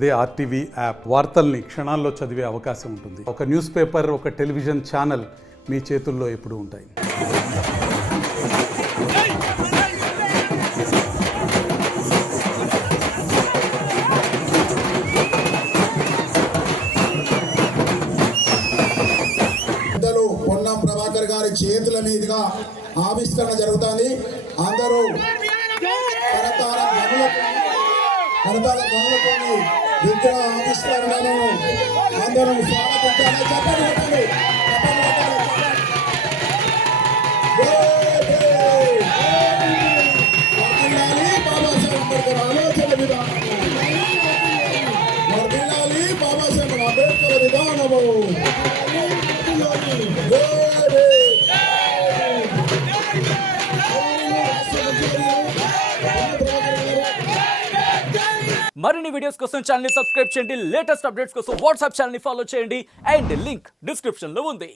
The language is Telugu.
అదే ఆర్టీవీ యాప్ వార్తల్ని క్షణాల్లో చదివే అవకాశం ఉంటుంది. ఒక న్యూస్ పేపర్, ఒక టెలివిజన్ ఛానల్ మీ చేతుల్లో ఎప్పుడూ ఉంటాయి. పొన్నం ప్రభాకర్ గారి చేతుల మీదుగా ఆవిష్కరణ జరుగుతుంది. అందరూ కరతాళ గనులతోని విగ్రహ ఆవిష్కరణను అందరూ స్వాగతించాలి. చెప్పండి బాబాసాహెబ్ అంబేద్కర్ ఆలోచన విధానం, బాబాసాహెబ్ అంబేద్కర్ విధానము. మరిన్ని వీడియోస్ కోసం ఛానల్ ని సబ్స్క్రైబ్ చేయండి. లేటెస్ట్ అప్డేట్స్ కోసం వాట్సాప్ ఛానల్ ని ఫాలో చేయండి. అండ్ లింక్ డిస్క్రిప్షన్ లో ఉంది.